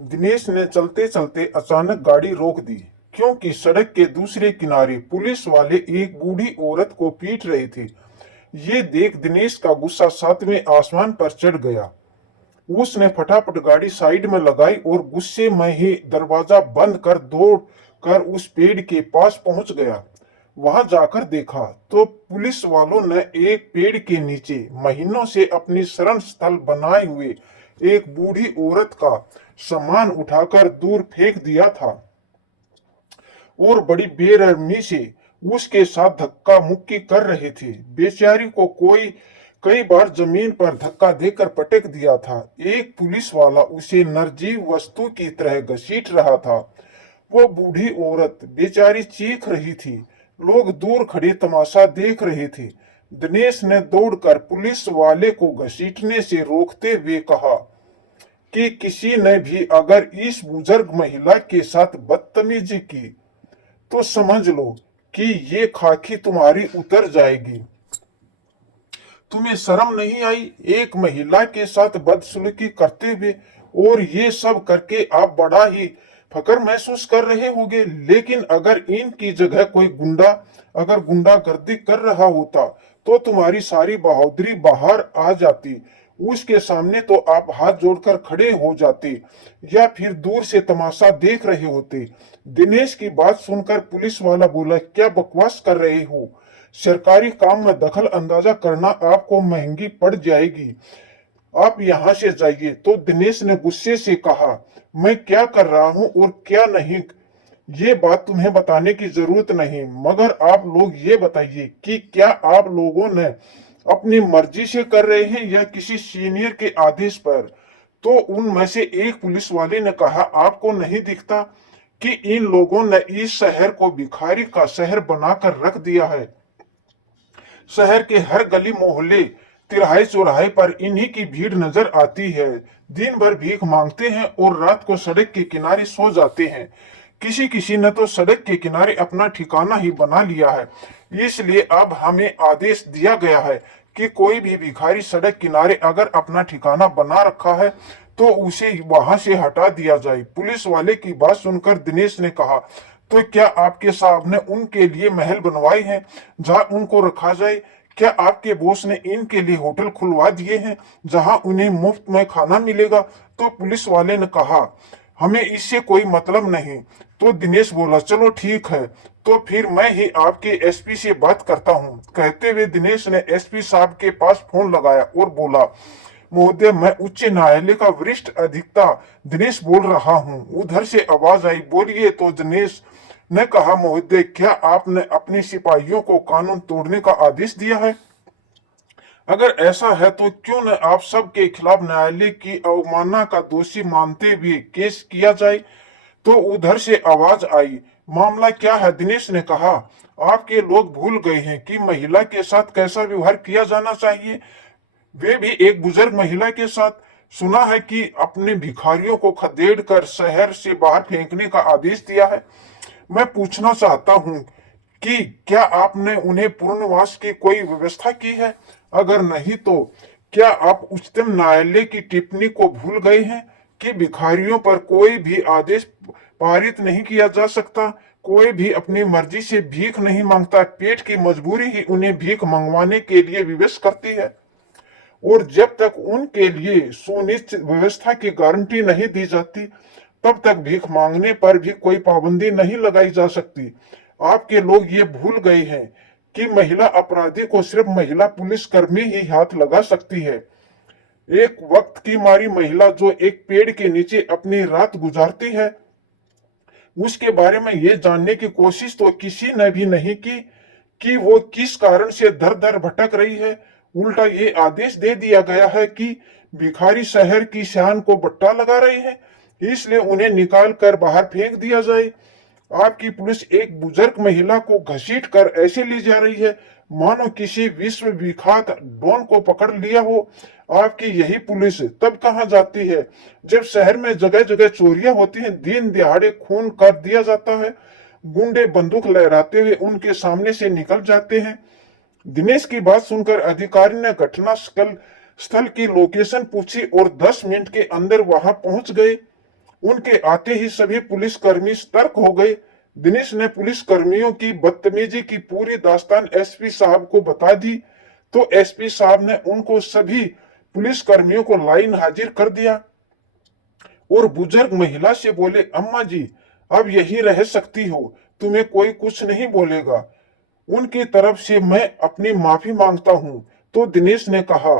दिनेश ने चलते चलते अचानक गाड़ी रोक दी, क्योंकि सड़क के दूसरे किनारे पुलिस वाले एक बूढ़ी औरत को पीट रहे थे। ये देख दिनेश का गुस्सा सातवें आसमान पर चढ़ गया। उसने फटाफट गाड़ी साइड में लगाई और गुस्से में ही दरवाजा बंद कर दौड़ कर उस पेड़ के पास पहुंच गया। वहां जाकर देखा तो पुलिस वालों ने एक पेड़ के नीचे महीनों से अपनी शरण स्थल बनाए हुए एक बूढ़ी औरत का सामान उठाकर दूर फेंक दिया था और बड़ी बेरहमी से उसके साथ धक्का मुक्की कर रहे थे। बेचारी को कोई कई बार जमीन पर धक्का देकर पटक दिया था। एक पुलिस वाला उसे निर्जीव वस्तु की तरह घसीट रहा था। वो बूढ़ी औरत बेचारी चीख रही थी। लोग दूर खड़े तमाशा देख रहे थे। दिनेश ने दौड़कर पुलिस वाले को घसीटने से रोकते हुए कहा कि किसी ने भी अगर इस बुजुर्ग महिला के साथ बदतमीजी की तो समझ लो कि ये खाकी तुम्हारी उतर जाएगी। तुम्हें शर्म नहीं आई एक महिला के साथ बदसलूकी करते हुए? और ये सब करके आप बड़ा ही फकर महसूस कर रहे होंगे। लेकिन अगर इनकी जगह कोई गुंडा अगर गुंडागर्दी कर रहा होता तो तुम्हारी सारी बहादुरी बाहर आ जाती। उसके सामने तो आप हाथ जोड़कर खड़े हो जाते या फिर दूर से तमाशा देख रहे होते। दिनेश की बात सुनकर पुलिस वाला बोला, क्या बकवास कर रहे हो? सरकारी काम में दखल अंदाजा करना आपको महंगी पड़ जाएगी। आप यहाँ से जाइए। तो दिनेश ने गुस्से से कहा, मैं क्या कर रहा हूँ और क्या नहीं, ये बात तुम्हें बताने की जरूरत नहीं। मगर आप लोग ये बताइए कि क्या आप लोगों ने अपनी मर्जी से कर रहे हैं या किसी सीनियर के आदेश पर? तो उनमें से एक पुलिस वाले ने कहा, आपको नहीं दिखता कि इन लोगों ने इस शहर को भिखारी का शहर बनाकर रख दिया है? शहर के हर गली मोहल्ले तिराहे चौराहे पर इन्हीं की भीड़ नजर आती है। दिन भर भीख मांगते हैं और रात को सड़क के किनारे सो जाते हैं। किसी किसी ने तो सड़क के किनारे अपना ठिकाना ही बना लिया है। इसलिए अब हमें आदेश दिया गया है कि कोई भी भिखारी सड़क किनारे अगर अपना ठिकाना बना रखा है तो उसे वहां से हटा दिया जाए। पुलिस वाले की बात सुनकर दिनेश ने कहा, तो क्या आपके साहब ने उनके लिए महल बनवाए हैं जहां उनको रखा जाए? क्या आपके बॉस ने इनके लिए होटल खुलवा दिए हैं जहां उन्हें मुफ्त में खाना मिलेगा? तो पुलिस वाले ने कहा, हमें इससे कोई मतलब नहीं। तो दिनेश बोला, चलो ठीक है, तो फिर मैं ही आपके एसपी से बात करता हूँ। कहते हुए दिनेश ने एसपी साहब के पास फोन लगाया और बोला, महोदय, मैं उच्च न्यायालय का वरिष्ठ अधिवक्ता दिनेश बोल रहा हूँ। उधर से आवाज आई, बोलिए। तो दिनेश ने कहा, महोदय, क्या आपने अपने सिपाहियों को कानून तोड़ने का आदेश दिया है? अगर ऐसा है तो क्यों न आप सबके खिलाफ न्यायालय की अवमानना का दोषी मानते हुए केस किया जाए? तो उधर से आवाज आई, मामला क्या है? दिनेश ने कहा, आपके लोग भूल गए हैं कि महिला के साथ कैसा व्यवहार किया जाना चाहिए, वे भी एक बुजुर्ग महिला के साथ। सुना है कि अपने भिखारियों को खदेड़ कर शहर से बाहर फेंकने का आदेश दिया है। मैं पूछना चाहता हूँ कि क्या आपने उन्हें पूर्णवास की कोई व्यवस्था की है? अगर नहीं तो क्या आप उच्चतम न्यायालय की टिप्पणी को भूल गए हैं कि भिखारियों पर कोई भी आदेश पारित नहीं किया जा सकता? कोई भी अपनी मर्जी से भीख नहीं मांगता। पेट की मजबूरी ही उन्हें भीख मंगवाने के लिए विवश करती है। और जब तक उनके लिए सुनिश्चित व्यवस्था की गारंटी नहीं दी जाती तब तक भीख मांगने पर भी कोई पाबंदी नहीं लगाई जा सकती। आपके लोग ये भूल गए हैं कि महिला अपराधी को सिर्फ महिला पुलिसकर्मी ही हाथ लगा सकती है। एक वक्त की मारी महिला जो एक पेड़ के नीचे अपनी रात गुजारती है, उसके बारे में ये जानने की कोशिश तो किसी ने भी नहीं की कि वो किस कारण से दर दर भटक रही है। उल्टा ये आदेश दे दिया गया है कि भिखारी शहर की शान को बट्टा लगा रहे हैं, इसलिए उन्हें निकाल कर बाहर फेंक दिया जाए। आपकी पुलिस एक बुजुर्ग महिला को घसीट कर ऐसे ले जा रही है मानो किसी विश्व विख्यात डॉन को पकड़ लिया हो। आपकी यही पुलिस तब कहाँ जाती है जब शहर में जगह जगह चोरियां होती हैं, दिन दिहाड़े खून कर दिया जाता है, गुंडे बंदूक लहराते हुए उनके सामने से निकल जाते हैं। दिनेश की बात सुनकर अधिकारी ने घटना स्थल की लोकेशन पूछी और 10 मिनट के अंदर वहां पहुंच गए। उनके आते ही सभी पुलिसकर्मी सतर्क हो गए। दिनेश ने पुलिस कर्मियों की बदतमीजी की पूरी दास्तान एसपी साहब को बता दी, तो एसपी साहब ने उनको सभी पुलिस कर्मियों को लाइन हाजिर कर दिया और बुजुर्ग महिला से बोले, अम्मा जी अब यही रह सकती हो, तुम्हें कोई कुछ नहीं बोलेगा। उनकी तरफ से मैं अपनी माफी मांगता हूं। तो दिनेश ने कहा,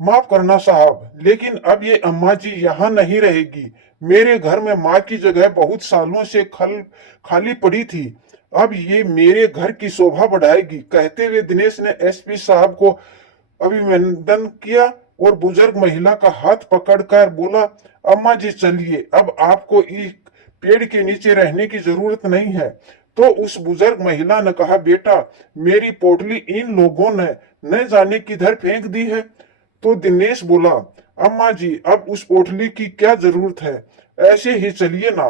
माफ करना साहब, लेकिन अब ये अम्मा जी यहाँ नहीं रहेगी। मेरे घर में माँ की जगह बहुत सालों से खाली पड़ी थी, अब ये मेरे घर की शोभा बढ़ाएगी। कहते हुए दिनेश ने एसपी साहब को अभिनंदन किया और बुजुर्ग महिला का हाथ पकड़कर बोला, अम्मा जी चलिए, अब आपको इस पेड़ के नीचे रहने की जरूरत नहीं है। तो उस बुजुर्ग महिला ने कहा, बेटा मेरी पोटली इन लोगों ने न जाने किधर फेंक दी है। तो दिनेश बोला, अम्मा जी अब उस पोटली की क्या जरूरत है, ऐसे ही चलिए ना।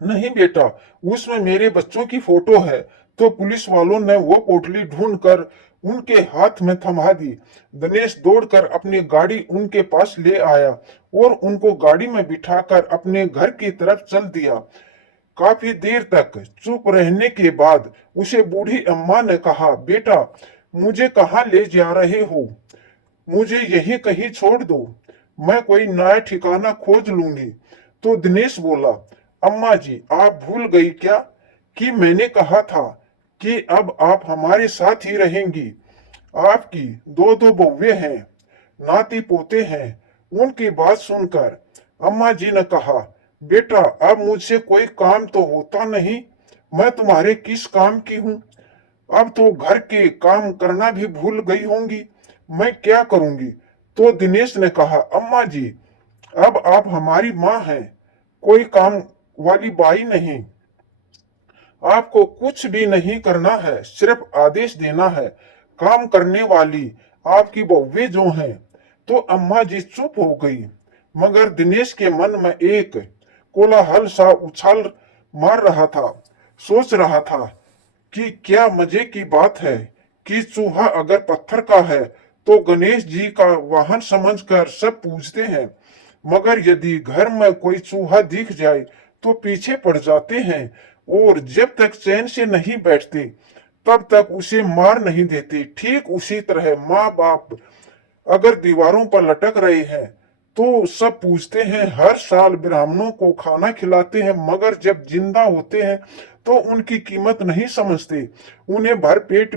नहीं बेटा, उसमें मेरे बच्चों की फोटो है। तो पुलिस वालों ने वो पोटली ढूंढकर उनके हाथ में थमा दी। दिनेश दौड़कर अपनी गाड़ी उनके पास ले आया और उनको गाड़ी में बिठाकर अपने घर की तरफ चल दिया। काफी देर तक चुप रहने के बाद उसे बूढ़ी अम्मा ने कहा, बेटा मुझे कहाँ ले जा रहे हो, मुझे यहीं कहीं छोड़ दो, मैं कोई नया ठिकाना खोज लूंगी। तो दिनेश बोला, अम्मा जी आप भूल गई क्या कि मैंने कहा था कि अब आप हमारे साथ ही रहेंगी। आपकी दो दो बहुएं हैं, नाती पोते हैं। उनकी बात सुनकर अम्मा जी ने कहा, बेटा अब मुझसे कोई काम तो होता नहीं, मैं तुम्हारे किस काम की हूँ। अब तो घर के काम करना भी भूल गई होंगी, मैं क्या करूंगी। तो दिनेश ने कहा, अम्मा जी अब आप हमारी माँ हैं, कोई काम वाली बाई नहीं, आपको कुछ भी नहीं करना है, सिर्फ आदेश देना है। काम करने वाली आपकी बहुएं जो हैं। तो अम्मा जी चुप हो गई, मगर दिनेश के मन में एक कोलाहल सा उछाल मार रहा था। सोच रहा था कि क्या मजे की बात है कि चूहा अगर पत्थर का है तो गणेश जी का वाहन समझकर सब पूजते हैं, मगर यदि घर में कोई चूहा दिख जाए तो पीछे पड़ जाते हैं और जब तक चैन से नहीं बैठते तब तक उसे मार नहीं देते। ठीक उसी तरह माँ बाप अगर दीवारों पर लटक रहे हैं तो सब पूछते हैं, हर साल ब्राह्मणों को खाना खिलाते हैं, मगर जब जिंदा होते हैं तो उनकी कीमत नहीं समझते, उन्हें भर पेट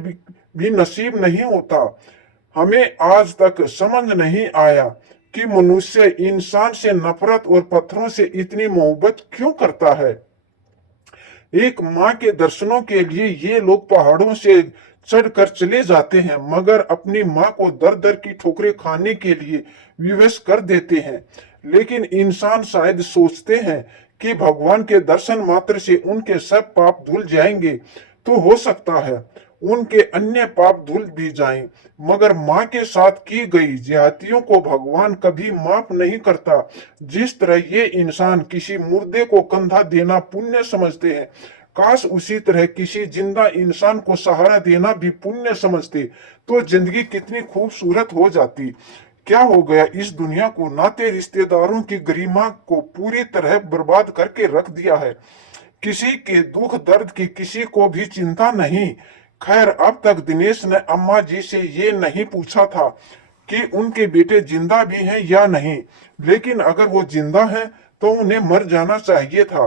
भी नसीब नहीं होता। हमें आज तक समझ नहीं आया कि मनुष्य इंसान से नफरत और पत्थरों से इतनी मोहब्बत क्यों करता है। एक माँ के दर्शनों के लिए ये लोग पहाड़ों से चढ़कर चले जाते हैं, मगर अपनी माँ को दर दर की ठोकरें खाने के लिए विवश कर देते हैं। लेकिन इंसान शायद सोचते हैं कि भगवान के दर्शन मात्र से उनके सब पाप धुल जाएंगे, तो हो सकता है उनके अन्य पाप धुल भी जाएं, मगर माँ के साथ की गई ज्यादतियों को भगवान कभी माफ नहीं करता। जिस तरह ये इंसान किसी मुर्दे को कंधा देना पुण्य समझते हैं, काश उसी तरह किसी जिंदा इंसान को सहारा देना भी पुण्य समझते तो जिंदगी कितनी खूबसूरत हो जाती। क्या हो गया इस दुनिया को, नाते रिश्तेदारों की गरिमा को पूरी तरह बर्बाद करके रख दिया है। किसी के दुख दर्द की किसी को भी चिंता नहीं। खैर अब तक दिनेश ने अम्मा जी से ये नहीं पूछा था कि उनके बेटे जिंदा भी हैं या नहीं, लेकिन अगर वो जिंदा हैं तो उन्हें मर जाना चाहिए था।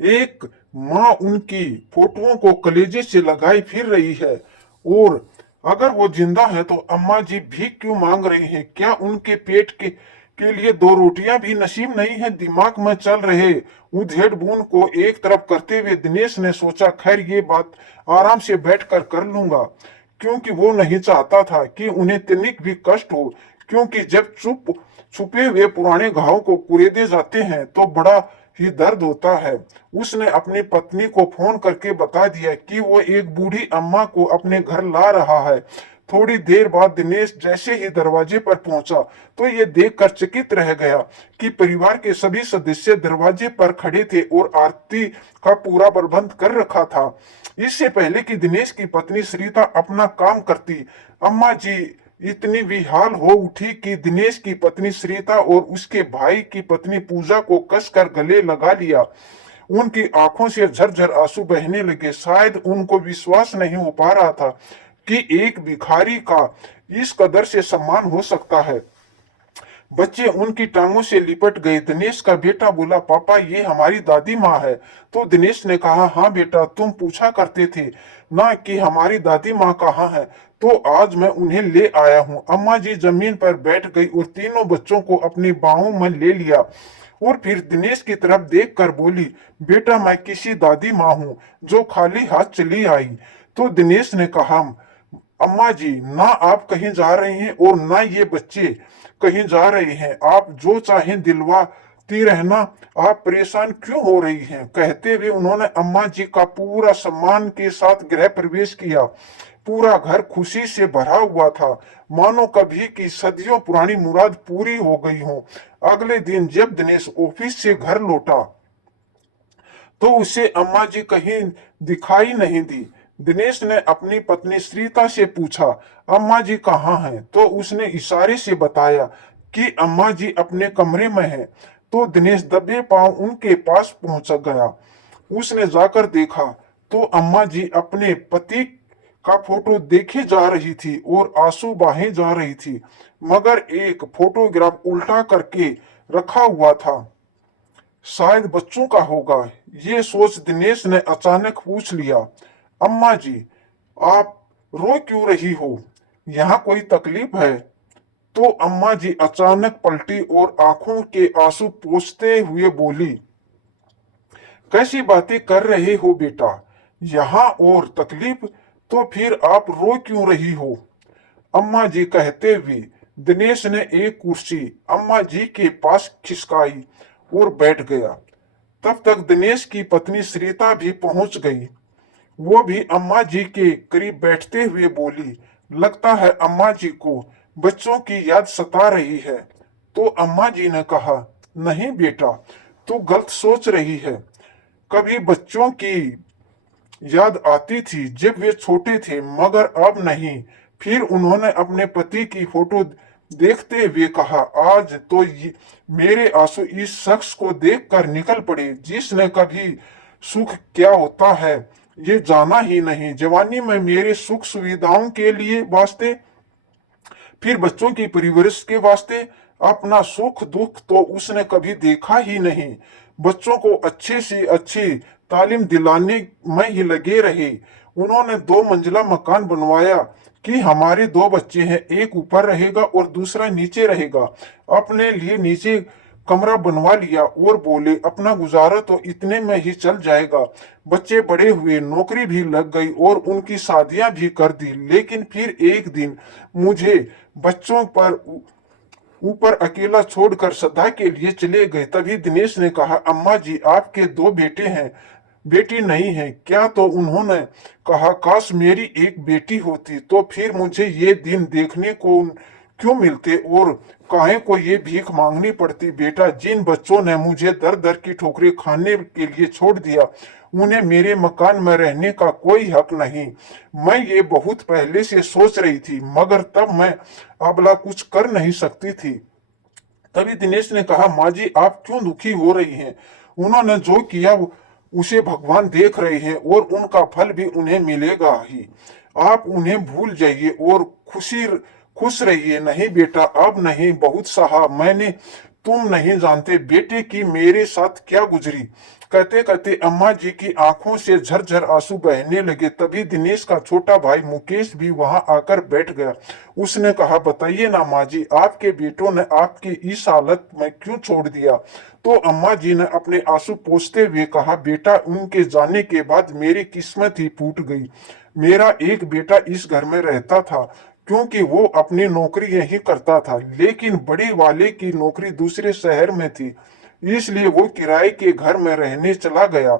एक माँ उनकी फोटोओं को कलेजे से लगाई फिर रही है, और अगर वो जिंदा है तो अम्मा जी भीख क्यों मांग रही हैं। क्या उनके पेट के लिए दो रोटियां भी नसीब नहीं है। दिमाग में चल रहे उधेड़ बुन को एक तरफ करते हुए दिनेश ने सोचा, खैर ये बात आराम से बैठकर कर लूंगा, क्योंकि वो नहीं चाहता था कि उन्हें तनिक भी कष्ट हो, क्योंकि जब छुपे हुए पुराने घाव को कुरेदे जाते हैं तो बड़ा ही दर्द होता है। उसने अपनी पत्नी को फोन करके बता दिया कि वो एक बूढ़ी अम्मा को अपने घर ला रहा है। थोड़ी देर बाद दिनेश जैसे ही दरवाजे पर पहुंचा तो ये देखकर चकित रह गया कि परिवार के सभी सदस्य दरवाजे पर खड़े थे और आरती का पूरा प्रबंध कर रखा था। इससे पहले कि दिनेश की पत्नी सरिता अपना काम करती, अम्मा जी इतनी बेहाल हो उठी कि दिनेश की पत्नी श्रीता और उसके भाई की पत्नी पूजा को कसकर गले लगा लिया। उनकी आंखों से झरझर आंसू बहने लगे। शायद उनको विश्वास नहीं हो पा रहा था कि एक भिखारी का इस कदर से सम्मान हो सकता है। बच्चे उनकी टांगों से लिपट गए। दिनेश का बेटा बोला, पापा ये हमारी दादी माँ है। तो दिनेश ने कहा, हाँ बेटा, तुम पूछा करते थे ना कि हमारी दादी माँ कहाँ है, तो आज मैं उन्हें ले आया हूँ। अम्मा जी जमीन पर बैठ गई और तीनों बच्चों को अपनी बाहों में ले लिया और फिर दिनेश की तरफ देखकर बोली, बेटा मैं किसी दादी माँ हूँ जो खाली हाथ चली आई। तो दिनेश ने कहा, अम्मा जी, ना आप कहीं जा रही हैं और ना ये बच्चे कहीं जा रहे हैं। आप जो चाहें दिलवाती रहना, आप परेशान क्यों हो रही हैं? कहते हुए उन्होंने अम्मा जी का पूरा सम्मान के साथ गृह प्रवेश किया। पूरा घर खुशी से भरा हुआ था, मानो कभी की सदियों पुरानी मुराद पूरी हो गई हो। अगले दिन जब दिनेश ऑफिस से घर लौटा तो उसे अम्मा जी कहीं दिखाई नहीं दी। दिनेश ने अपनी पत्नी श्रीता से पूछा, अम्मा जी कहाँ हैं? तो उसने इशारे से बताया कि अम्मा जी अपने कमरे में हैं। तो दिनेश दबे पांव उनके पास पहुंच गया। उसने जाकर देखा तो अम्मा जी अपने पति का फोटो देखे जा रही थी और आंसू बहाए जा रही थी, मगर एक फोटोग्राफ उल्टा करके रखा हुआ था। शायद बच्चों का होगा। ये सोच दिनेश ने अचानक पूछ लिया, अम्मा जी, आप रो क्यों रही हो? यहाँ कोई तकलीफ है? तो अम्मा जी अचानक पलटी और आंखों के आंसू पोंछते हुए बोली, कैसी बातें कर रहे हो बेटा? यहाँ और तकलीफ? तो फिर आप रो क्यों रही हो? अम्मा जी कहते हुए दिनेश ने एक कुर्सी अम्मा जी के पास खिसकाई और बैठ गया। तब तक दिनेश की पत्नी श्रीता भी पहुंच गई। वो भी अम्मा जी के करीब बैठते हुए बोली, लगता है अम्मा जी को बच्चों की याद सता रही है। तो अम्मा जी ने कहा, नहीं बेटा, तू गलत सोच रही है। कभी बच्चों की याद आती थी जब वे छोटे थे, मगर अब नहीं। फिर उन्होंने अपने पति की फोटो देखते हुए कहा, आज तो मेरे आंसू इस शख्स को देखकर निकल पड़े जिसने कभी सुख क्या होता है ये जाना ही नहीं। जवानी में मेरे सुख सुविधाओं के लिए वास्ते, फिर बच्चों की परवरिश के वास्ते, अपना सुख दुख तो उसने कभी देखा ही नहीं। बच्चों को अच्छे से अच्छी तालीम दिलाने में ही लगे रहे। उन्होंने 2 मंजिला मकान बनवाया कि हमारे 2 बच्चे हैं, एक ऊपर रहेगा और दूसरा नीचे रहेगा। अपने लिए नीचे कमरा बनवा लिया और बोले, अपना गुजारा तो इतने में ही चल जाएगा। बच्चे बड़े हुए, नौकरी भी लग गई और उनकी शादियां भी कर दी। लेकिन फिर एक दिन मुझे बच्चों पर ऊपर अकेला छोड़कर सदा के लिए चले गए। तभी दिनेश ने कहा, अम्मा जी, आपके 2 बेटे हैं, बेटी नहीं है क्या? तो उन्होंने कहा, काश मेरी एक बेटी होती, तो फिर मुझे ये दिन देखने को क्यों मिलते और काहे को ये भीख मांगनी पड़ती। बेटा, जिन बच्चों ने मुझे दर दर की ठोकरें खाने के लिए छोड़ दिया, उन्हें मेरे मकान में रहने का कोई हक नहीं। मैं ये बहुत पहले से सोच रही थी, मगर तब मैं अबला कुछ कर नहीं सकती थी। तभी दिनेश ने कहा, माँ जी, आप क्यों दुखी हो रही हैं? उन्होंने जो किया उसे भगवान देख रहे हैं और उनका फल भी उन्हें मिलेगा ही। आप उन्हें भूल जाइए और खुश रहिए। नहीं बेटा, अब नहीं, बहुत सहा मैंने। तुम नहीं जानते बेटे की मेरे साथ क्या गुजरी। कहते कहते अम्मा जी की आंखों से झरझर आंसू बहने लगे। तभी दिनेश का छोटा भाई मुकेश भी वहां आकर बैठ गया। उसने कहा, बताइए ना माँ जी, आपके बेटों ने आपकी इस हालत में क्यों छोड़ दिया? तो अम्मा जी ने अपने आंसू पोंछते हुए कहा, बेटा, उनके जाने के बाद मेरी किस्मत ही फूट गई। मेरा एक बेटा इस घर में रहता था क्योंकि वो अपनी नौकरी यहीं करता था, लेकिन बड़े वाले की नौकरी दूसरे शहर में थी, इसलिए वो किराए के घर में रहने चला गया।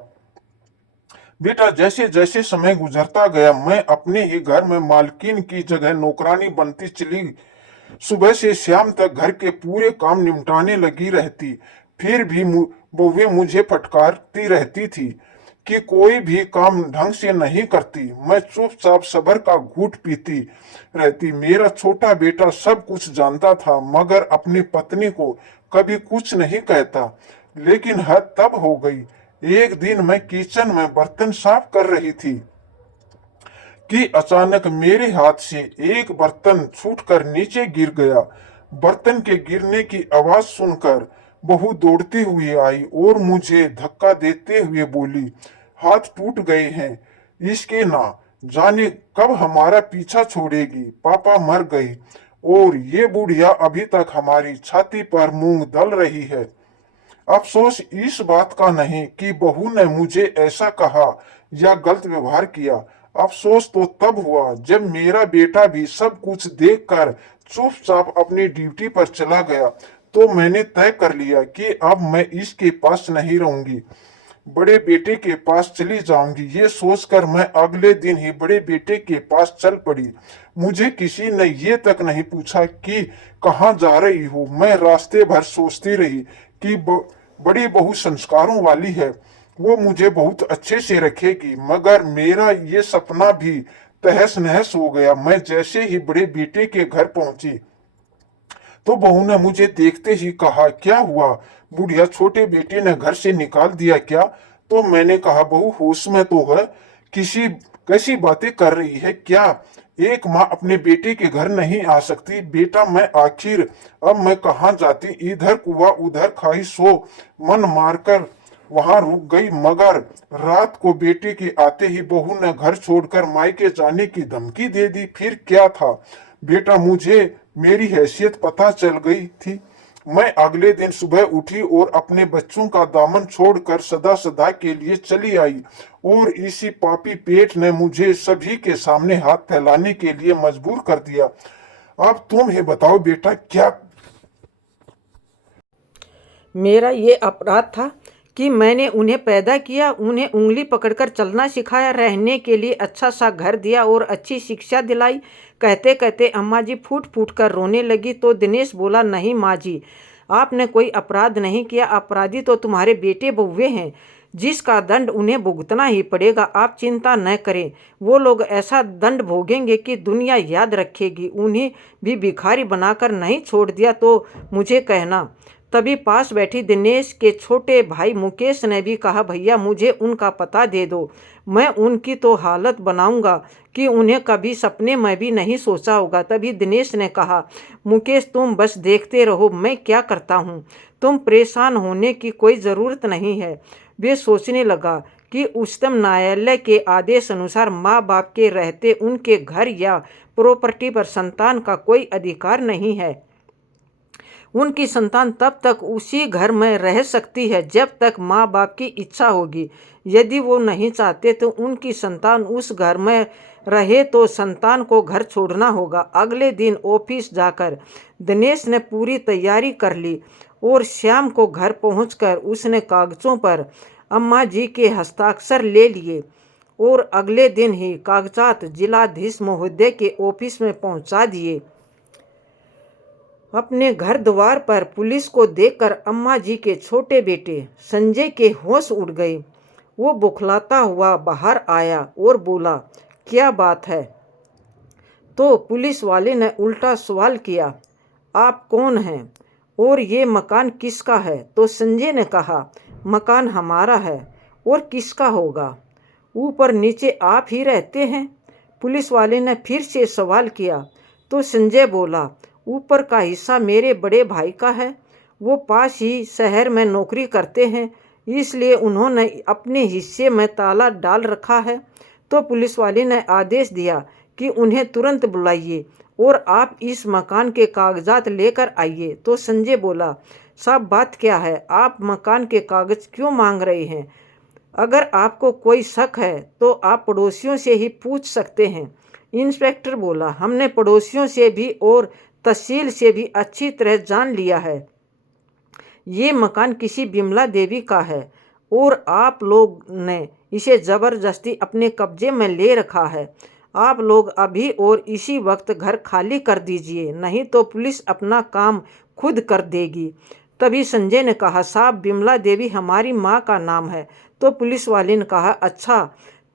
बेटा, जैसे जैसे समय गुजरता गया, मैं अपने ही घर में मालकिन की जगह नौकरानी बनती चली। सुबह से शाम तक घर के पूरे काम निपटाने लगी रहती। फिर भी बहुएं मुझे फटकारती रहती थी कि कोई भी काम ढंग से नहीं करती। मैं चुपचाप सब्र का घूंट पीती रहती। मेरा छोटा बेटा सब कुछ जानता था, मगर अपनी पत्नी को कभी कुछ नहीं कहता। लेकिन हद तब हो गई। एक दिन मैं किचन में बर्तन साफ कर रही थी कि अचानक मेरे हाथ से एक बर्तन छूटकर नीचे गिर गया। बर्तन के गिरने की आवाज सुनकर बहू दौड़ती हुई आई और मुझे धक्का देते हुए बोली, हाथ टूट गए हैं, इसके ना जाने कब हमारा पीछा छोड़ेगी। पापा मर गए और ये बुढ़िया अभी तक हमारी छाती पर मूंग दल रही है। अफसोस इस बात का नहीं कि बहू ने मुझे ऐसा कहा या गलत व्यवहार किया। अफसोस तो तब हुआ जब मेरा बेटा भी सब कुछ देखकर चुपचाप अपनी ड्यूटी पर चला गया। तो मैंने तय कर लिया कि अब मैं इसके पास नहीं रहूंगी, बड़े बेटे के पास चली जाऊंगी। ये सोचकर मैं अगले दिन ही बड़े बेटे के पास चल पड़ी। मुझे किसी ने ये तक नहीं पूछा कि कहाँ जा रही हो। मैं रास्ते भर सोचती रही कि बड़ी बहू संस्कारों वाली है, वो मुझे बहुत अच्छे से रखेगी। मगर मेरा ये सपना भी तहस नहस हो गया। मैं जैसे ही बड़े बेटे के घर पहुंची तो बहू ने मुझे देखते ही कहा, क्या हुआ बुढ़िया, छोटे बेटे ने घर से निकाल दिया क्या? तो मैंने कहा, बहू होश में तो है, किसी कैसी बातें कर रही है क्या? एक माँ अपने बेटे के घर नहीं आ सकती? बेटा मैं आखिर अब मैं कहाँ जाती? इधर कुआ उधर खाई, सो मन मारकर वहां रुक गई। मगर रात को बेटे के आते ही बहू ने घर छोड़कर मायके जाने की धमकी दे दी। फिर क्या था बेटा, मुझे मेरी हैसियत पता चल गई थी। मैं अगले दिन सुबह उठी और अपने बच्चों का दामन छोड़कर सदा सदा के लिए चली आई। और इसी पापी पेट ने मुझे सभी के सामने हाथ फैलाने के लिए मजबूर कर दिया। अब तुम ही बताओ बेटा, क्या मेरा ये अपराध था कि मैंने उन्हें पैदा किया, उन्हें उंगली पकड़कर चलना सिखाया, रहने के लिए अच्छा सा घर दिया और अच्छी शिक्षा दिलाई। कहते कहते अम्मा जी फूट फूट कर रोने लगी। तो दिनेश बोला, नहीं माँ जी, आपने कोई अपराध नहीं किया, अपराधी तो तुम्हारे बेटे बउए हैं, जिसका दंड उन्हें भुगतना ही पड़ेगा। आप चिंता न करें, वो लोग ऐसा दंड भोगेंगे कि दुनिया याद रखेगी। उन्हें भी भिखारी बनाकर नहीं छोड़ दिया तो मुझे कहना। तभी पास बैठी दिनेश के छोटे भाई मुकेश ने भी कहा, भैया मुझे उनका पता दे दो, मैं उनकी तो हालत बनाऊंगा कि उन्हें कभी सपने में भी नहीं सोचा होगा। तभी दिनेश ने कहा, मुकेश तुम बस देखते रहो, मैं क्या करता हूँ, तुम परेशान होने की कोई ज़रूरत नहीं है। वे सोचने लगा कि उच्चतम न्यायालय के आदेश अनुसार माँ बाप के रहते उनके घर या प्रॉपर्टी पर संतान का कोई अधिकार नहीं है। उनकी संतान तब तक उसी घर में रह सकती है जब तक माँ बाप की इच्छा होगी। यदि वो नहीं चाहते तो उनकी संतान उस घर में रहे तो संतान को घर छोड़ना होगा। अगले दिन ऑफिस जाकर दिनेश ने पूरी तैयारी कर ली और शाम को घर पहुंचकर उसने कागजों पर अम्मा जी के हस्ताक्षर ले लिए और अगले दिन ही कागजात जिलाधीश महोदय के ऑफिस में पहुंचा दिए। अपने घर द्वार पर पुलिस को देखकर अम्मा जी के छोटे बेटे संजय के होश उड़ गए। वो बौखलाता हुआ बाहर आया और बोला, क्या बात है? तो पुलिस वाले ने उल्टा सवाल किया, आप कौन हैं और ये मकान किसका है? तो संजय ने कहा, मकान हमारा है और किसका होगा, ऊपर नीचे आप ही रहते हैं। पुलिस वाले ने फिर से सवाल किया तो संजय बोला, ऊपर का हिस्सा मेरे बड़े भाई का है, वो पास ही शहर में नौकरी करते हैं, इसलिए उन्होंने अपने हिस्से में ताला डाल रखा है। तो पुलिस वाले ने आदेश दिया कि उन्हें तुरंत बुलाइए और आप इस मकान के कागजात लेकर आइए। तो संजय बोला, साहब बात क्या है, आप मकान के कागज क्यों मांग रहे हैं? अगर आपको कोई शक है तो आप पड़ोसियों से ही पूछ सकते हैं। इंस्पेक्टर बोला, हमने पड़ोसियों से भी और तहसील से भी अच्छी तरह जान लिया है, ये मकान किसी बिमला देवी का है और आप लोग ने इसे ज़बरदस्ती अपने कब्जे में ले रखा है। आप लोग अभी और इसी वक्त घर खाली कर दीजिए, नहीं तो पुलिस अपना काम खुद कर देगी। तभी संजय ने कहा, साहब बिमला देवी हमारी माँ का नाम है, तो पुलिस वाले ने कहा, अच्छा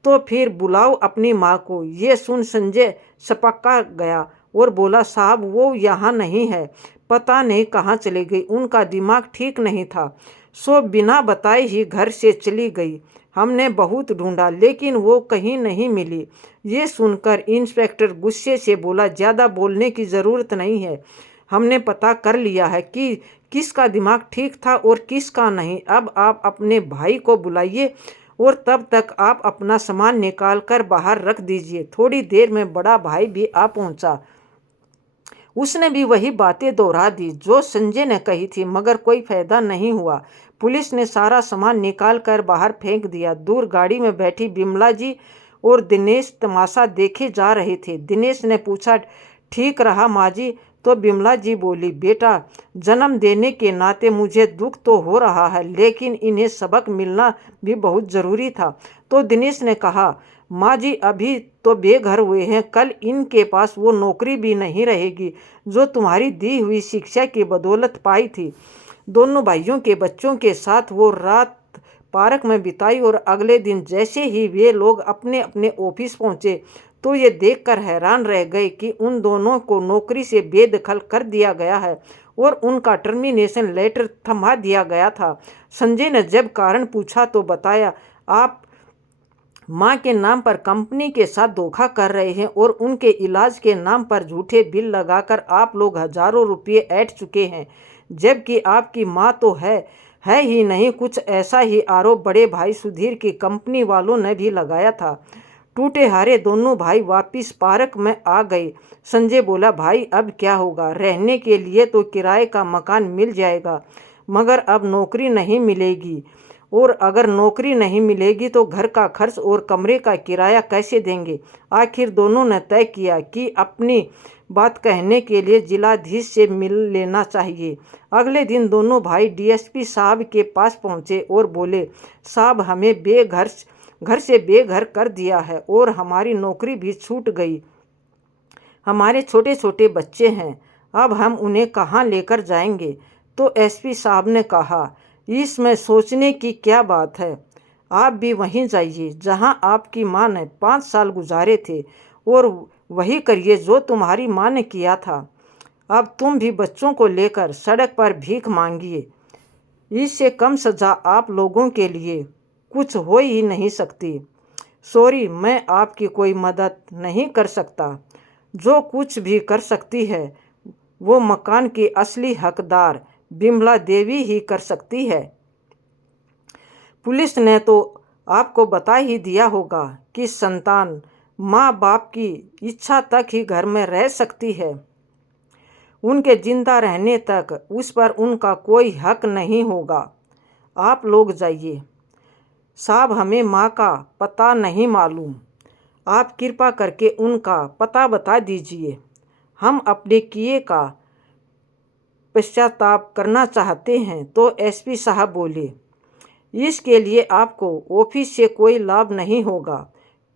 तो फिर बुलाओ अपनी माँ को। ये सुन संजय सपका गया और बोला, साहब वो यहाँ नहीं है, पता नहीं कहाँ चली गई, उनका दिमाग ठीक नहीं था, सो बिना बताए ही घर से चली गई। हमने बहुत ढूंढा लेकिन वो कहीं नहीं मिली। ये सुनकर इंस्पेक्टर गुस्से से बोला, ज़्यादा बोलने की ज़रूरत नहीं है, हमने पता कर लिया है कि किसका दिमाग ठीक था और किसका नहीं। अब आप अपने भाई को बुलाइए और तब तक आप अपना सामान निकाल कर बाहर रख दीजिए। थोड़ी देर में बड़ा भाई भी आ पहुंचा। उसने भी वही बातें दोहरा दी जो संजय ने कही थी, मगर कोई फायदा नहीं हुआ। पुलिस ने सारा सामान निकाल कर बाहर फेंक दिया। दूर गाड़ी में बैठी बिमला जी और दिनेश तमाशा देखे जा रहे थे। दिनेश ने पूछा, ठीक रहा माँ जी? तो बिमला जी बोली, बेटा जन्म देने के नाते मुझे दुख तो हो रहा है, लेकिन इन्हें सबक मिलना भी बहुत ज़रूरी था। तो दिनेश ने कहा, माँ जी अभी तो बेघर हुए हैं, कल इनके पास वो नौकरी भी नहीं रहेगी जो तुम्हारी दी हुई शिक्षा की बदौलत पाई थी। दोनों भाइयों के बच्चों के साथ वो रात पार्क में बिताई और अगले दिन जैसे ही वे लोग अपने अपने ऑफिस पहुंचे तो ये देखकर हैरान रह गए कि उन दोनों को नौकरी से बेदखल कर दिया गया है और उनका टर्मिनेशन लेटर थमा दिया गया था। संजय ने जब कारण पूछा तो बताया, आप माँ के नाम पर कंपनी के साथ धोखा कर रहे हैं और उनके इलाज के नाम पर झूठे बिल लगाकर आप लोग हजारों रुपये ऐंठ चुके हैं, जबकि आपकी माँ तो है ही नहीं। कुछ ऐसा ही आरोप बड़े भाई सुधीर की कंपनी वालों ने भी लगाया था। टूटे हारे दोनों भाई वापिस पार्क में आ गए। संजय बोला, भाई अब क्या होगा? रहने के लिए तो किराए का मकान मिल जाएगा, मगर अब नौकरी नहीं मिलेगी, और अगर नौकरी नहीं मिलेगी तो घर का खर्च और कमरे का किराया कैसे देंगे? आखिर दोनों ने तय किया कि अपनी बात कहने के लिए जिलाधीश से मिल लेना चाहिए। अगले दिन दोनों भाई डीएसपी साहब के पास पहुंचे और बोले, साहब हमें घर से बेघर कर दिया है और हमारी नौकरी भी छूट गई। हमारे छोटे छोटे बच्चे हैं, अब हम उन्हें कहाँ लेकर जाएंगे? तो एसपी साहब ने कहा, इसमें सोचने की क्या बात है, आप भी वहीं जाइए जहां आपकी माँ ने 5 साल गुजारे थे और वही करिए जो तुम्हारी माँ ने किया था। अब तुम भी बच्चों को लेकर सड़क पर भीख मांगिए, इससे कम सज़ा आप लोगों के लिए कुछ हो ही नहीं सकती। सॉरी, मैं आपकी कोई मदद नहीं कर सकता। जो कुछ भी कर सकती है वो मकान की असली हकदार बिमला देवी ही कर सकती है। पुलिस ने तो आपको बता ही दिया होगा कि संतान माँ बाप की इच्छा तक ही घर में रह सकती है, उनके जिंदा रहने तक उस पर उनका कोई हक नहीं होगा। आप लोग जाइए। साहब हमें माँ का पता नहीं मालूम, आप कृपा करके उनका पता बता दीजिए। हम अपने किए का पश्चाताप करना चाहते हैं। तो एसपी साहब बोले, इसके लिए आपको ऑफिस से कोई लाभ नहीं होगा,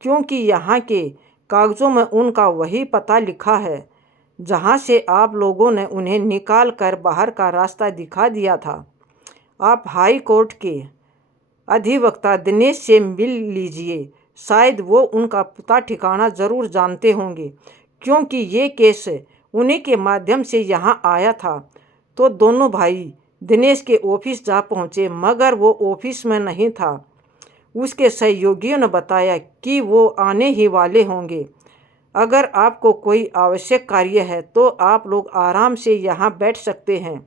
क्योंकि यहाँ के कागज़ों में उनका वही पता लिखा है जहाँ से आप लोगों ने उन्हें निकाल कर बाहर का रास्ता दिखा दिया था। आप हाई कोर्ट के अधिवक्ता दिनेश से मिल लीजिए, शायद वो उनका पता ठिकाना ज़रूर जानते होंगे, क्योंकि ये केस उन्हीं के माध्यम से यहाँ आया था। तो दोनों भाई दिनेश के ऑफिस जा पहुँचे, मगर वो ऑफिस में नहीं था। उसके सहयोगियों ने बताया कि वो आने ही वाले होंगे। अगर आपको कोई आवश्यक कार्य है तो आप लोग आराम से यहाँ बैठ सकते हैं।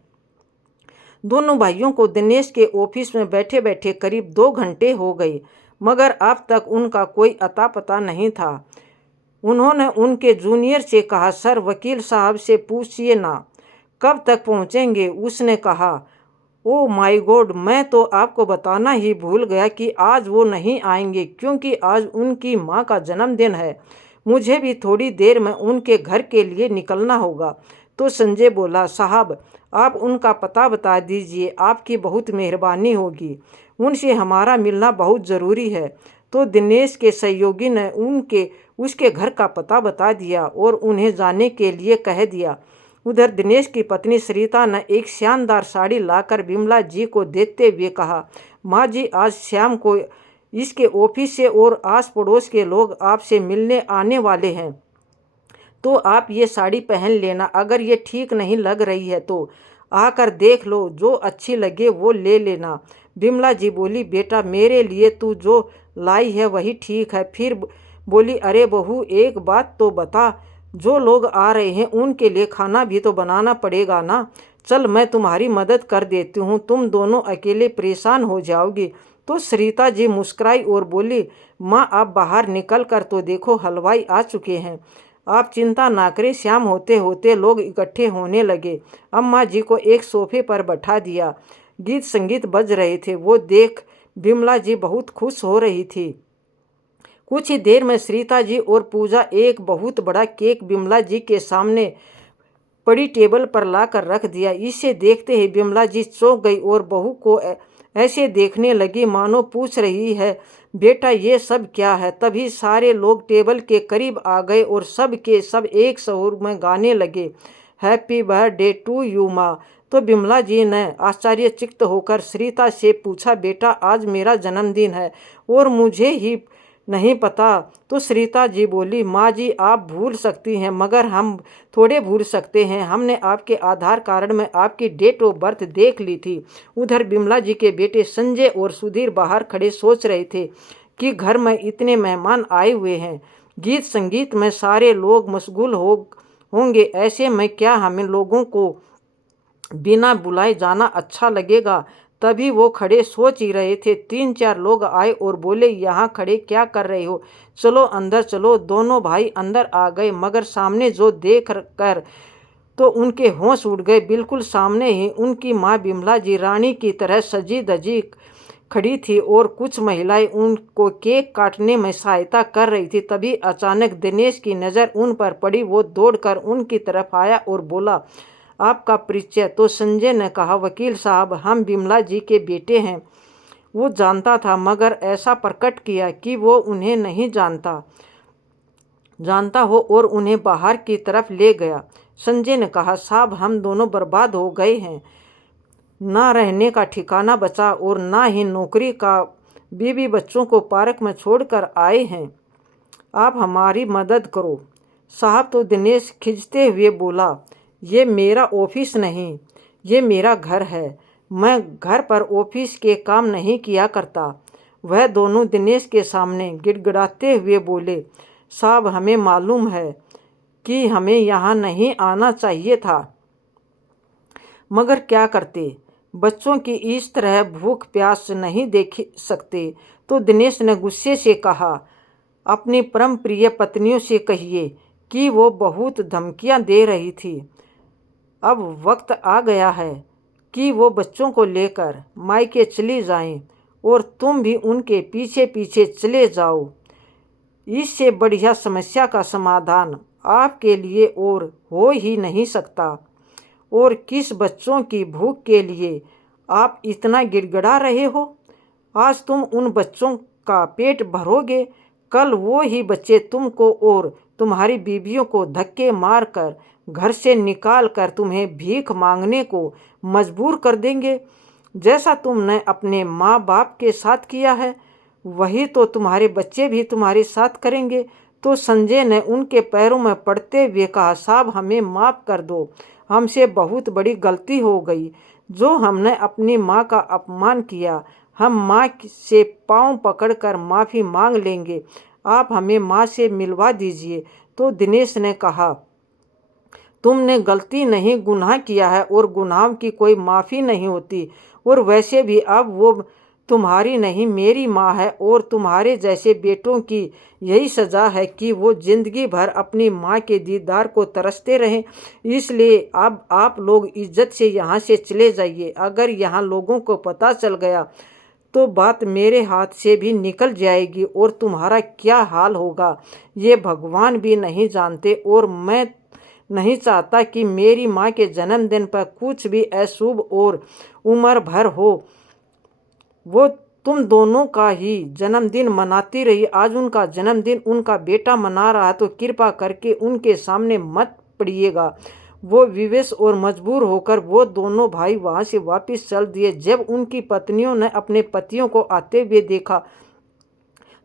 दोनों भाइयों को दिनेश के ऑफिस में बैठे बैठे करीब 2 घंटे हो गए, मगर अब तक उनका कोई अता पता नहीं था। उन्होंने उनके जूनियर से कहा, सर वकील साहब से पूछिए ना कब तक पहुँचेंगे। उसने कहा, ओ माय गॉड, मैं तो आपको बताना ही भूल गया कि आज वो नहीं आएंगे, क्योंकि आज उनकी माँ का जन्मदिन है। मुझे भी थोड़ी देर में उनके घर के लिए निकलना होगा। तो संजय बोला, साहब आप उनका पता बता दीजिए, आपकी बहुत मेहरबानी होगी, उनसे हमारा मिलना बहुत ज़रूरी है। तो दिनेश के सहयोगी ने उसके घर का पता बता दिया और उन्हें जाने के लिए कह दिया। उधर दिनेश की पत्नी सरिता ने एक शानदार साड़ी लाकर बिमला जी को देते हुए कहा, माँ जी, आज शाम को इसके ऑफिस से और आस पड़ोस के लोग आपसे मिलने आने वाले हैं, तो आप ये साड़ी पहन लेना। अगर ये ठीक नहीं लग रही है तो आकर देख लो, जो अच्छी लगे वो ले लेना। बिमला जी बोली, बेटा, मेरे लिए तू जो लाई है वही ठीक है। फिर बोली, अरे बहू, एक बात तो बता, जो लोग आ रहे हैं उनके लिए खाना भी तो बनाना पड़ेगा ना। चल, मैं तुम्हारी मदद कर देती हूँ, तुम दोनों अकेले परेशान हो जाओगी। तो सरिता जी मुस्कुराई और बोली, माँ, आप बाहर निकल कर तो देखो, हलवाई आ चुके हैं। आप चिंता ना करें। शाम होते होते लोग इकट्ठे होने लगे। अम्मा जी को एक सोफे पर बैठा दिया। गीत संगीत बज रहे थे। वो देख बिमला जी बहुत खुश हो रही थी। कुछ ही देर में सरिता जी और पूजा एक बहुत बड़ा केक बिमला जी के सामने पड़ी टेबल पर लाकर रख दिया। इसे देखते ही बिमला जी चौंक गई और बहू को ऐसे देखने लगी मानो पूछ रही है, बेटा, ये सब क्या है। तभी सारे लोग टेबल के करीब आ गए और सब के सब एक सुर में गाने लगे, हैप्पी बर्थडे टू यू माँ। तो बिमला जी ने आश्चर्यचकित होकर सरिता से पूछा, बेटा, आज मेरा जन्मदिन है और मुझे ही नहीं पता। तो सरिता जी बोली, माँ जी, आप भूल सकती हैं मगर हम थोड़े भूल सकते हैं। हमने आपके आधार कार्ड में आपकी डेट ऑफ बर्थ देख ली थी। उधर बिमला जी के बेटे संजय और सुधीर बाहर खड़े सोच रहे थे कि घर में इतने मेहमान आए हुए हैं, गीत संगीत में सारे लोग मशगूल होंगे, ऐसे में क्या हमें लोगों को बिना बुलाए जाना अच्छा लगेगा। तभी वो खड़े सोच ही रहे थे, 3-4 लोग आए और बोले, यहाँ खड़े क्या कर रहे हो, चलो अंदर चलो। दोनों भाई अंदर आ गए मगर सामने जो देख कर तो उनके होश उड़ गए। बिल्कुल सामने ही उनकी माँ बिमला जी रानी की तरह सजी धजी खड़ी थी और कुछ महिलाएं उनको केक काटने में सहायता कर रही थी। तभी अचानक दिनेश की नज़र उन पर पड़ी। वो दौड़कर उनकी तरफ आया और बोला, आपका परिचय। तो संजय ने कहा, वकील साहब, हम बिमला जी के बेटे हैं। वो जानता था मगर ऐसा प्रकट किया कि वो उन्हें नहीं जानता हो और उन्हें बाहर की तरफ ले गया। संजय ने कहा, साहब, हम दोनों बर्बाद हो गए हैं, ना रहने का ठिकाना बचा और ना ही नौकरी का। बीवी बच्चों को पार्क में छोड़कर आए हैं, आप हमारी मदद करो। साहब, तो दिनेश खिंचते हुए बोला, ये मेरा ऑफिस नहीं, ये मेरा घर है। मैं घर पर ऑफिस के काम नहीं किया करता। वह दोनों दिनेश के सामने गिड़गिड़ाते हुए बोले, साहब, हमें मालूम है कि हमें यहाँ नहीं आना चाहिए था, मगर क्या करते, बच्चों की इस तरह भूख प्यास नहीं देख सकते। तो दिनेश ने गुस्से से कहा, अपनी परम प्रिय पत्नियों से कहिए कि वो बहुत धमकियां दे रही थी। अब वक्त आ गया है कि वो बच्चों को लेकर मायके चली जाएं और तुम भी उनके पीछे पीछे चले जाओ। इससे बढ़िया समस्या का समाधान आपके लिए और हो ही नहीं सकता। और किस बच्चों की भूख के लिए आप इतना गिड़गिड़ा रहे हो? आज तुम उन बच्चों का पेट भरोगे, कल वो ही बच्चे तुमको और तुम्हारी बीवियों को धक्के मारकर घर से निकाल कर तुम्हें भीख मांगने को मजबूर कर देंगे। जैसा तुमने अपने माँ बाप के साथ किया है वही तो तुम्हारे बच्चे भी तुम्हारे साथ करेंगे। तो संजय ने उनके पैरों में पड़ते हुए कहा, साहब, हमें माफ़ कर दो, हमसे बहुत बड़ी गलती हो गई। जो हमने अपनी माँ का अपमान किया, हम माँ से पाँव पकड़कर माफ़ी मांग लेंगे। आप हमें माँ से मिलवा दीजिए। तो दिनेश ने कहा, तुमने गलती नहीं, गुनाह किया है और गुनाह की कोई माफ़ी नहीं होती। और वैसे भी अब वो तुम्हारी नहीं, मेरी माँ है और तुम्हारे जैसे बेटों की यही सज़ा है कि वो ज़िंदगी भर अपनी माँ के दीदार को तरसते रहें। इसलिए अब आप लोग इज्जत से यहाँ से चले जाइए। अगर यहाँ लोगों को पता चल गया तो बात मेरे हाथ से भी निकल जाएगी और तुम्हारा क्या हाल होगा ये भगवान भी नहीं जानते। और मैं नहीं चाहता कि मेरी माँ के जन्मदिन पर कुछ भी अशुभ और उम्र भर हो। वो तुम दोनों का ही जन्मदिन मनाती रही। आज उनका जन्मदिन उनका बेटा मना रहा है तो कृपा करके उनके सामने मत पड़िएगा। वो विवश और मजबूर होकर वो दोनों भाई वहाँ से वापस चल दिए। जब उनकी पत्नियों ने अपने पतियों को आते हुए देखा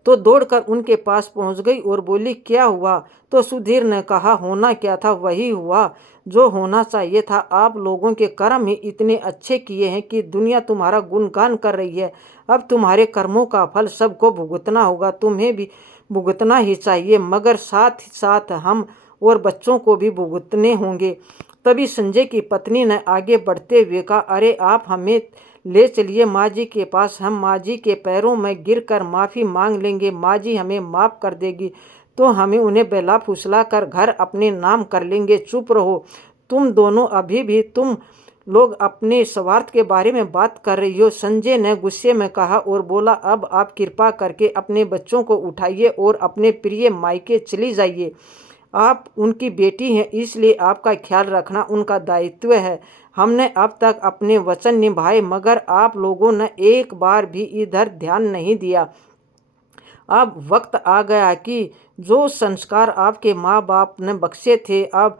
तो दौड़कर उनके पास पहुंच गई और बोली, क्या हुआ? तो सुधीर ने कहा, होना क्या था वही हुआ जो होना चाहिए था। आप लोगों के कर्म ही इतने अच्छे किए हैं कि दुनिया तुम्हारा गुणगान कर रही है। अब तुम्हारे कर्मों का फल सबको भुगतना होगा, तुम्हें भी भुगतना ही चाहिए, मगर साथ ही साथ हम और बच्चों को भी भुगतने होंगे। तभी संजय की पत्नी ने आगे बढ़ते हुए कहा, अरे आप हमें ले चलिए माँ जी के पास, हम माँ जी के पैरों में गिरकर माफ़ी मांग लेंगे, माँ जी हमें माफ़ कर देगी तो हमें उन्हें बहला फुसला कर घर अपने नाम कर लेंगे। चुप रहो तुम दोनों, अभी भी तुम लोग अपने स्वार्थ के बारे में बात कर रही हो। संजय ने गुस्से में कहा और बोला, अब आप कृपा करके अपने बच्चों को उठाइए और अपने प्रिय मायके चली जाइए। आप उनकी बेटी हैं, इसलिए आपका ख्याल रखना उनका दायित्व है। हमने अब तक अपने वचन निभाए, मगर आप लोगों ने एक बार भी इधर ध्यान नहीं दिया। अब वक्त आ गया कि जो संस्कार आपके माँ बाप ने बख्शे थे अब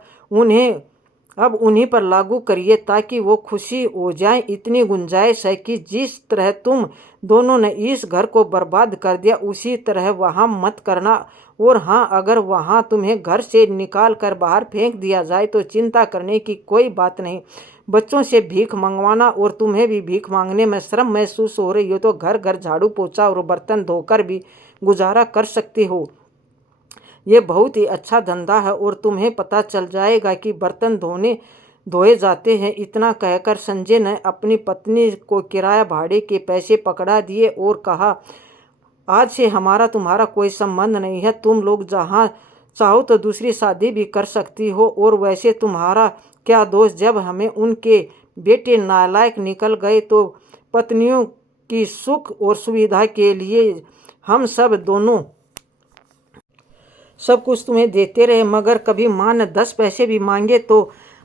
उन्हीं पर लागू करिए ताकि वो खुशी हो जाए। इतनी गुंजाइश है कि जिस तरह तुम दोनों ने इस घर को बर्बाद कर दिया उसी तरह वहाँ मत करना। और हाँ, अगर वहाँ तुम्हें घर से निकाल कर बाहर फेंक दिया जाए तो चिंता करने की कोई बात नहीं। बच्चों से भीख मंगवाना और तुम्हें भी भीख मांगने में शर्म महसूस हो रही हो तो घर घर झाड़ू पोछा और बर्तन धोकर भी गुजारा कर सकती हो। ये बहुत ही अच्छा धंधा है और तुम्हें पता चल जाएगा कि बर्तन धोए जाते हैं। इतना कहकर संजय ने अपनी पत्नी को किराया भाड़े के पैसे पकड़ा दिए और कहा, आज से हमारा तुम्हारा कोई संबंध नहीं है। तुम लोग जहाँ चाहो तो दूसरी शादी भी कर सकती हो। और वैसे तुम्हारा क्या दोष, जब हमें उनके बेटे नालायक निकल गए तो पत्नियों की सुख और सुविधा के लिए हम दोनों सब कुछ तुम्हें देते रहे, मगर कभी माँ ने 10 पैसे भी मांगे तो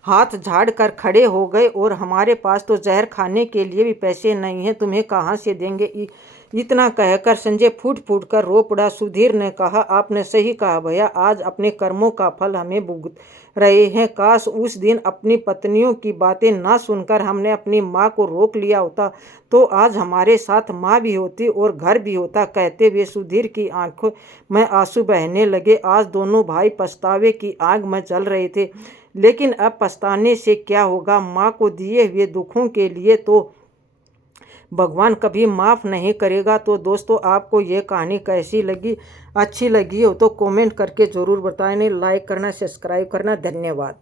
हाथ झाड़ कर खड़े हो गए। और हमारे पास तो जहर खाने के लिए भी पैसे नहीं हैं, तुम्हें कहाँ से देंगे? इतना कहकर संजय फूट फूट कर रो पड़ा। सुधीर ने कहा, आपने सही कहा भैया, आज अपने कर्मों का फल हमें भुगत रहे हैं। काश उस दिन अपनी पत्नियों की बातें ना सुनकर हमने अपनी माँ को रोक लिया होता तो आज हमारे साथ माँ भी होती और घर भी होता। कहते हुए सुधीर की आंखों में आंसू बहने लगे। आज दोनों भाई पछतावे की आग में जल रहे थे, लेकिन अब पछताने से क्या होगा? माँ को दिए हुए दुखों के लिए तो भगवान कभी माफ़ नहीं करेगा। तो दोस्तों, आपको ये कहानी कैसी लगी? अच्छी लगी हो तो कमेंट करके ज़रूर बताएं। लाइक करना, सब्सक्राइब करना। धन्यवाद।